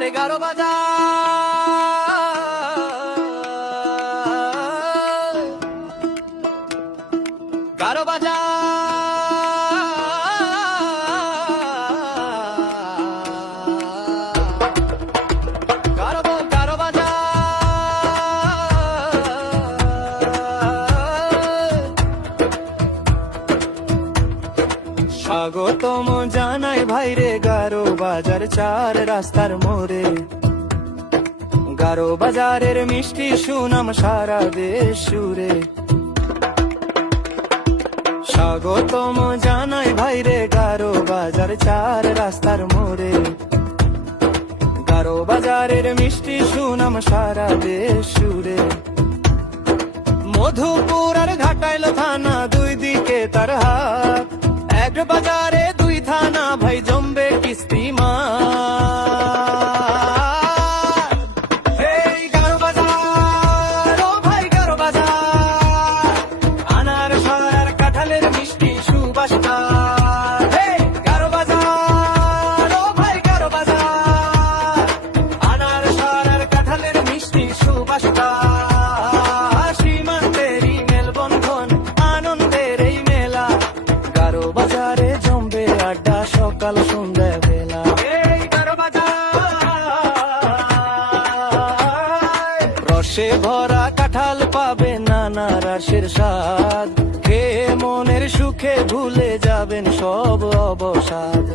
আরে গারো বাজার, গারো বাজার, গারো বাজার। স্বাগতম জানাই ভাইরে গারো বাজার চার রাস্তার মোড়ে। গারো বাজারের মিষ্টি সুনাম সারা দেশ সুরে। স্বাগতম জানাই ভাইরে গারো বাজার চার রাস্তার মোড়ে। গারো বাজারের মিষ্টি সুনাম সারা দেশ সুরে। মধুপুর আর ঘাটাইল থানা দুই দিকে তার হাত। এক বাজারে দুই থানা ভাই জমবে কিস্তি মার। এই গারো বাজার, ও ভাই গারো বাজার, আনার সার কাঁঠালের মিষ্টি সুবাসটার। এই গারো বাজার, ও ভাই গারো বাজার, আনার সার কাঁঠালের মিষ্টি সুবাসটার। সীমান্তেরই মেলবন্ধন আনন্দের এই মেলা। গারো বাজারে জমবে আড্ডা সকাল সন্ধ্যা বেলা। এই গারো বাজার, রসে ভরা কাঁঠাল পাবে নানা রসের স্বাদ। খেয়ে মনের সুখে ভুলে যাবেন সব অবসাদ।